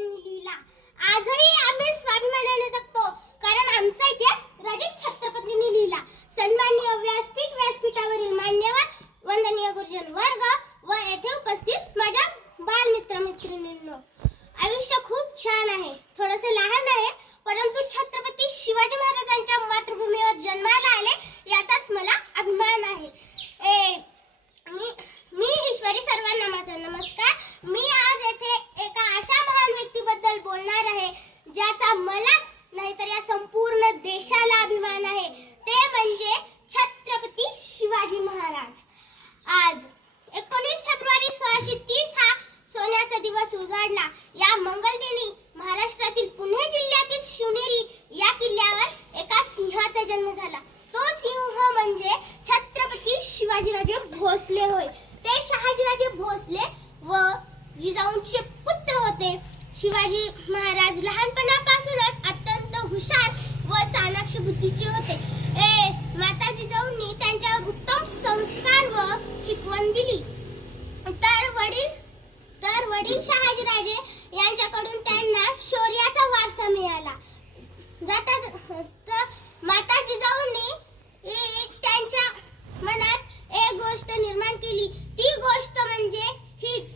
यांनी लिहिला. आजही आम्ही स्वाभिमानाने जगतो कारण आमचा इतिहास राजे छत्रपतींनी लिहिला. सन्माननीय व्यासपीठावरील मान्यवर, वंदनीय गुरुजन वर्ग व येथे उपस्थित माझ्या बालमित्र मैत्रिणींनो, आयुष्य खूप छान आहे, थोडेसे लहान आहे, परंतु छत्रपती शिवाजी महाराजांच्या मातृभूमीवर जन्माला आले याचाच मला अभिमान आहे. मी ईश्वरी सर्वांना माझा नमस्कार. मी आज येथे एका अशा महान व्यक्तीबद्दल बोलणार आहे ज्याचा मलाच नाही तर या संपूर्ण देशाला अभिमान आहे. ते म्हणजे छत्रपती शिवाजी महाराज. आज 19 फेब्रुवारी 1630 हा सोन्याचा दिवस उजाडला. या मंगलदिनी महाराष्ट्रातील पुणे जिल्ह्यातील शिवनेरी या किल्ल्यावर एका सिंहाचा जन्म झाला. तो सिंह म्हणजे छत्रपती शिवाजीराजे भोसले होय. ते शहाजीराजे भोसले व जिजाऊंचे पुत्र होते. शिवाजी महाराज लहानपणापासूनच अत्यंत हुशार व चाणाक्ष बुद्धीचे होते. माता जिजाऊंनी त्यांच्यावर उत्तम संस्कार व शिकवण दिली. तर वडील शहाजीराजे यांच्याकडून त्यांना शौर्याचा वारसा मिळाला. माता जिजाऊंनी त्यांच्या मनात एक गोष्ट निर्माण केली. ती गोष्ट म्हणजे हीच